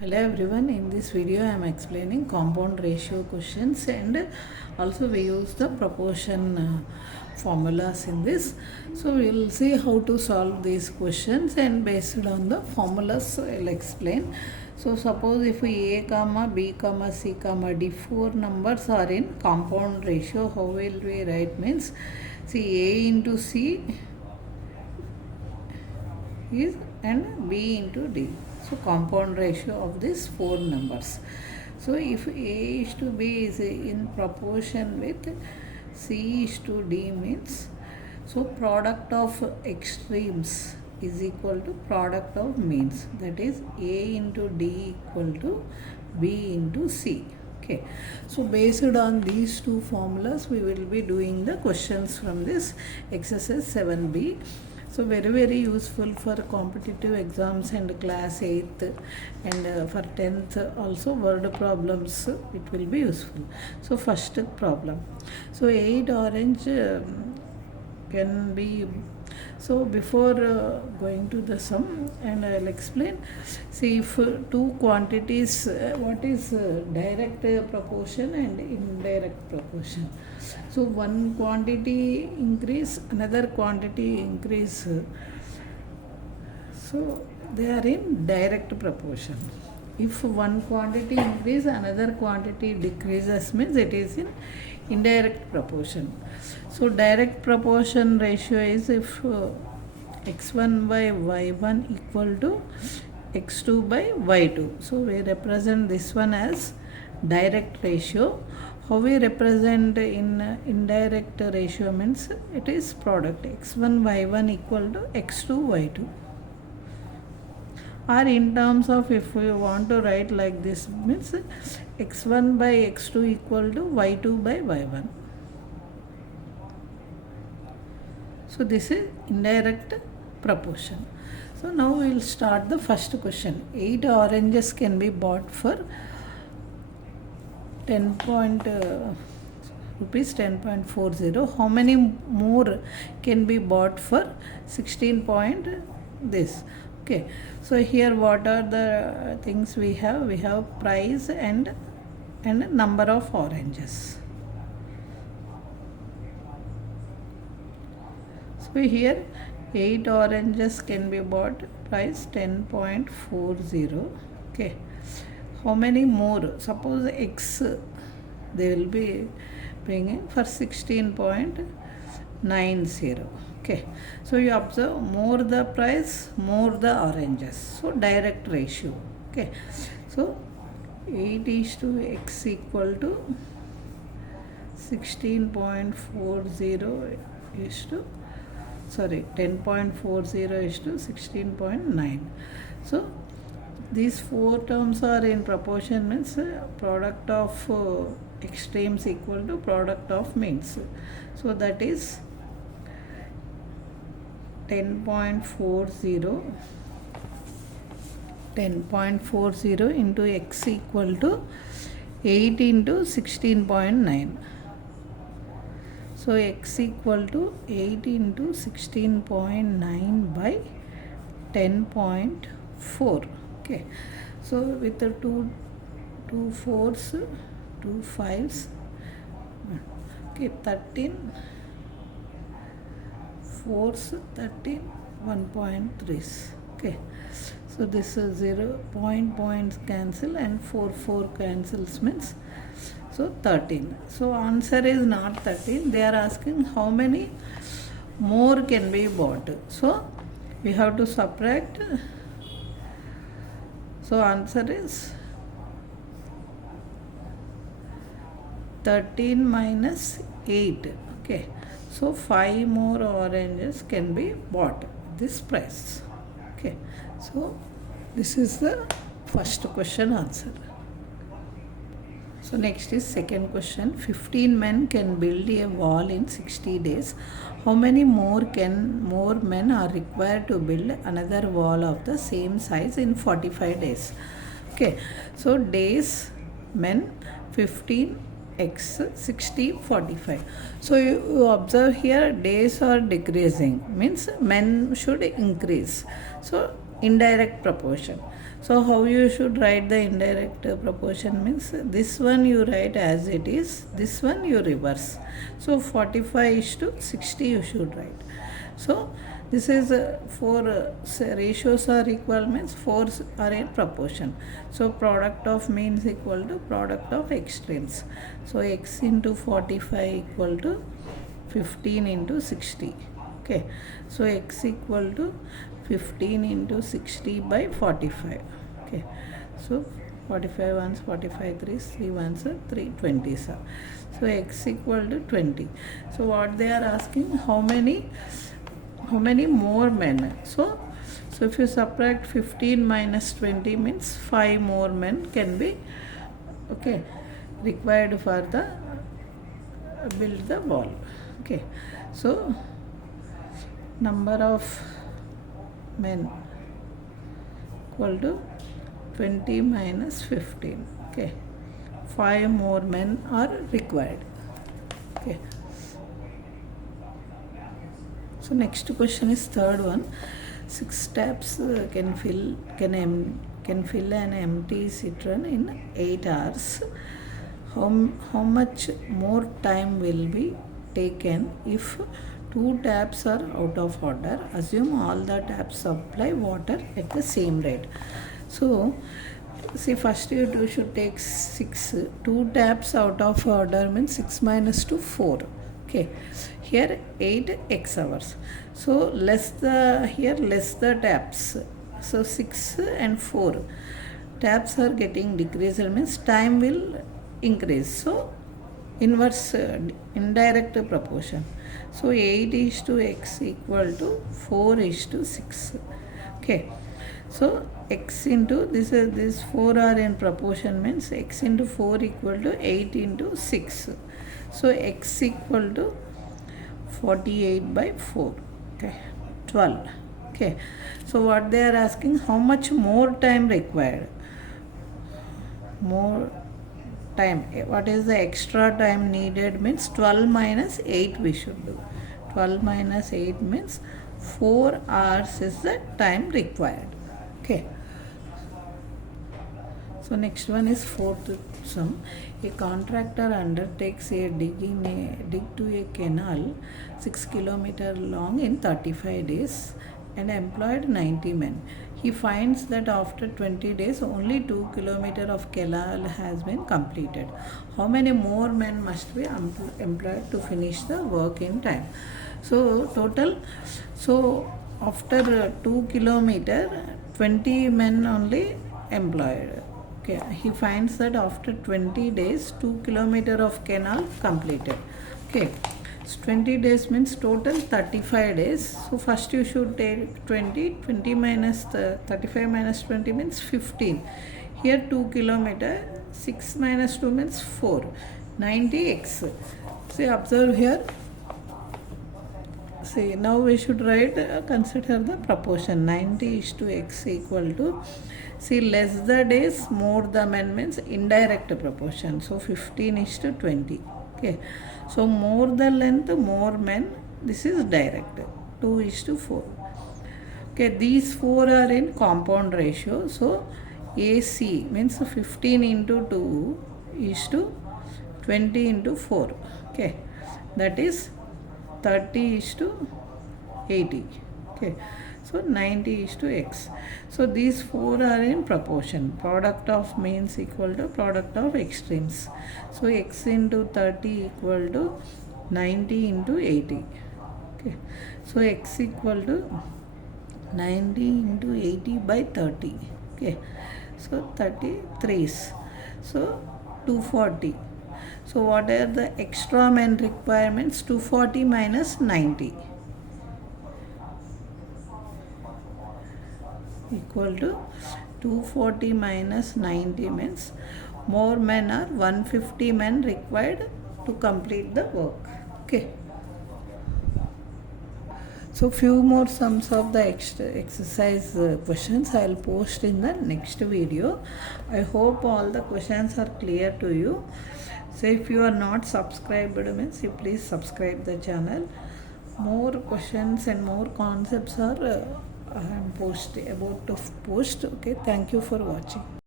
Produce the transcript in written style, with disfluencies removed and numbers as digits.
Hello everyone, in this video I am explaining compound ratio questions and also we use the proportion formulas in this. So we will see how to solve these questions, and based on the formulas I will explain. So suppose if A comma B comma C comma D, four numbers are in compound ratio, how will we write? Means see, A into C is and B into D. So compound ratio of these four numbers. So if A is to B is in proportion with C is to D means, so product of extremes is equal to product of means, that is A into D equal to B into C. Okay, so based on these two formulas we will be doing the questions from this exercise 7b. So very useful for competitive exams and class 8th and for 10th also word problems it will be useful. So first problem, so 8 orange can be, so before going to the sum, and I will explain. See, if two quantities, what is direct proportion and indirect proportion? So one quantity increase, another quantity increase, so they are in direct proportion. If one quantity increase, another quantity decreases means it is in indirect proportion. So direct proportion ratio is if x1 by y1 equal to x2 by y2. So we represent this one as direct ratio. How we represent in indirect ratio means it is product x1 y1 equal to x2 y2. Or in terms of, if we want to write like this means x1 by x2 equal to y2 by y1. So this is indirect proportion. So now we will start the first question. 8 oranges can be bought for rupees 10.40. How many more can be bought for 16 point this? Okay, so here what are the things we have? We have price and number of oranges. So here 8 oranges can be bought, price 10.40. okay, how many more? Suppose x they will be bringing for 16.90. okay, so you observe, more the price, more the oranges, so direct ratio. Okay, so 8 is to x equal to 16.40 is to, sorry, 10.40 is to 16.9. so these four terms are in proportion means product of extremes equal to product of means. So that is 10.40 into x equal to 8 into 16.9. So x equal to 8 into 16.9 by 10.4. okay, so with the two fours, two fives, okay, 13 fours, 13, 1.3. okay, so this is 0 points cancel and 4 cancels means, so 13. So answer is not 13. They are asking how many more can be bought. So we have to subtract. So answer is 13 minus 8. Okay, so 5 more oranges can be bought this price. Okay, so this is the first question answer. So next is second question. 15 men can build a wall in 60 days. How many more men are required to build another wall of the same size in 45 days? Okay, so days, men, 15, x, 60, 45. So you observe here days are decreasing means men should increase. So indirect proportion. So how you should write the indirect proportion means this one you write as it is, this one you reverse. So 45 is to 60 you should write. So this is four ratios are equal means four are in proportion. So product of means equal to product of extremes. So x into 45 equal to 15 into 60. Okay, so x equal to 15 into 60 by 45. Okay, so 45 ones, 45 threes, 3 ones, 3 20s. So x equal to 20. So what they are asking, how many more men? So if you subtract 15 minus 20 means 5 more men can be required for the build the wall. Okay, so number of men equal to 20 minus 15. Okay, 5 more men are required. Okay, so next question is third one. 6 taps can fill an empty citron in 8 hours. How much more time will be taken if 2 taps are out of order? Assume all the taps supply water at the same rate. So see, first you should take 6. 2 taps out of order means 6 minus 2 4. Okay, here 8 x hours. So less the taps. So 6 and 4 taps are getting decreased means time will increase. So inverse indirect proportion. So 8 is to x equal to 4 is to 6. Okay, so x into this 4 are in proportion means x into 4 equal to 8 into 6. So x equal to 48 by 4. Okay, 12. Okay, so what they are asking, how much more time required? More time, what is the extra time needed means 12 minus 8 we should do. 12 minus 8 means 4 hours is the time required. Okay, so next one is fourth sum. A contractor undertakes a dig to a canal 6 km long in 35 days and employed 90 men. He finds that after 20 days only 2 km of canal has been completed. How many more men must be employed to finish the work in time? So total, so after 2 km 20 men only employed. Okay, he finds that after 20 days 2 km of canal completed. Okay, so 20 days means total 35 days. So first you should take 20 minus 35 minus 20 means 15. Here 2 km, 6 minus 2 means 4, 90x. See, observe here. See, now we should write, consider the proportion. 90 is to x equal to, see, less the days, more the men means indirect proportion. So 15 is to 20. Okay, so more the length, more men, this is direct. 2 is to 4. Okay, these 4 are in compound ratio. So AC means 15 into 2 is to 20 into 4. Okay, that is 30 is to 80. Okay, so 90 is to x. So these 4 are in proportion. Product of means equal to product of extremes. So x into 30 equal to 90 into 80. Okay, so x equal to 90 into 80 by 30. Okay, so 33s. So 240. So what are the extra men requirements? 240 minus 90 equal to 240 minus 90 means more men are 150 men required to complete the work. Okay, so few more sums of the exercise questions I will post in the next video. I hope all the questions are clear to you. So if you are not subscribed means you please subscribe the channel. More questions and more concepts are I am about to post. Okay, thank you for watching.